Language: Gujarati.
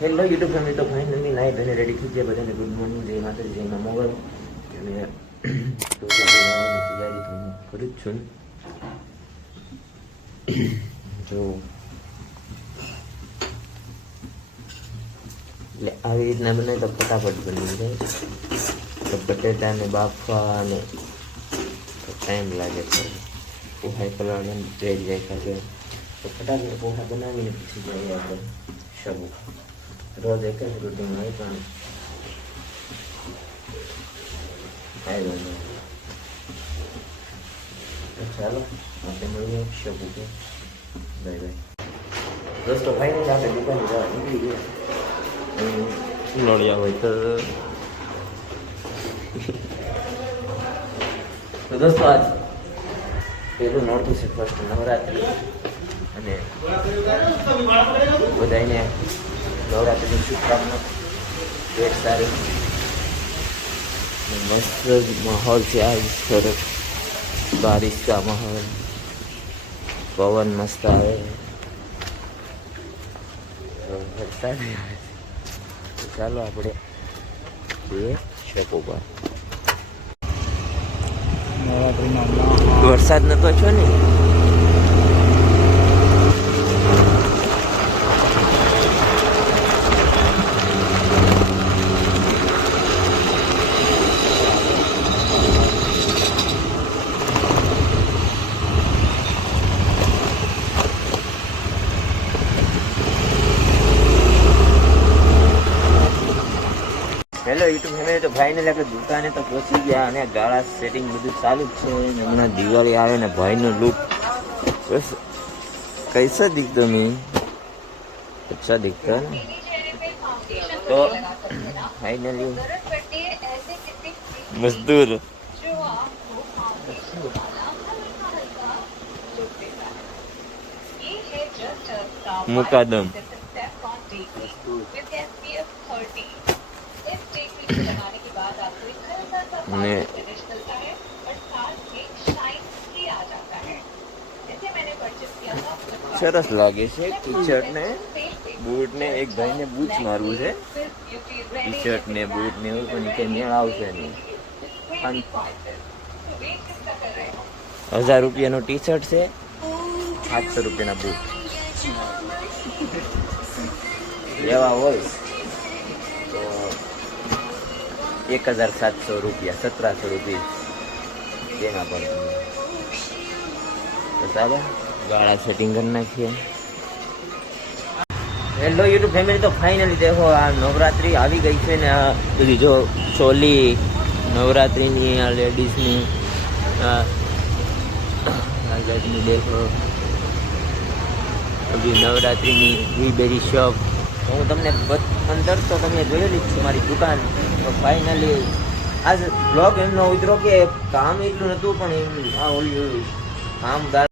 હેલો યુટ્યુબ ફેમિલી, તો ફાઇનલી નાઈ ધોઈને રેડી થઈ ગયા બધાને. ગુડ મોર્નિંગ, જય માતાજી, જય મા મોગલ. અને તૈયારી તો હું કરું જ છું. જો એટલે આવી રીતના બનાવે તો ફટાફટ બની જાય. તો બટેટાને બાફવા અને ટાઈમ લાગે છે. પોહા પલાળીને થઈ જાય કારણ કે તો ફટાફટ પોહા બનાવીને પછી જઈએ આપણે શરૂ. રોજ એક જ રૂટીન હોય પણ ચાલો આપણે મળીએ શરૂ કે બાય બાય. દોસ્તો ફાઇનલી આપણે દુકાને જવા નીકળી ગયા. નોળિયા હોય તો દોસ્તો આજ પેલું નોરતું છે, ફર્સ્ટ નવરાત્રિ. અને બધાને નવરાત્રિની શુભકામના. પેટ સારી મસ્ત માहौल છે आज, સરસ बारिश का माहौल, पवन मस्त है, વરસાદ આવે છે. ચાલો આપણે જઈએ શોપ ઉપર. વરસાદ નતો છો ને? હેલો યુટ્યુબ ફેમિલી, તો ફાઇનલી આપણે દુકાને તો પહોંચી ગયા અને ગાળા સેટિંગ બધું ચાલુ જ છે. હમણાં દિવાળી આવે ને ભાઈનો લુક બસ કૈસા દિખતો નહીં, અચ્છા દિખતા ને. તો ફાઇનલી મજદૂર મુકાદમ ને સરસ લાગે છે. ટી શર્ટ ને બૂટ ને એક ભાઈને બૂચ મારવું છે. ટી શર્ટ ને બૂટ ને એવું પણ કે મેળ આવશે નહીં. 1000 રૂપિયાનું ટી શર્ટ છે, 700 રૂપિયાના બૂટ લેવા હોય તો 1700 રૂપિયા, 1700 રૂપિયા દેના પડે. તો ચાલો ગાળા સેટિંગ કરી નાખીએ. હેલો યુટ્યુબ ફેમિલી, તો ફાઇનલી દેખો આ નવરાત્રિ આવી ગઈ છે ને. આ બધી જો ચોલી નવરાત્રિની, આ લેડીઝની દેખો બધી નવરાત્રિની વીબેરી શોપ. હું તમને અંદર તો તમે જોયેલી જ છું મારી દુકાન. તો ફાઇનલી આજ બ્લોગ એમનો ઉતરો કે કામ એટલું નહોતું પણ એમ આ ઓલું કામદાર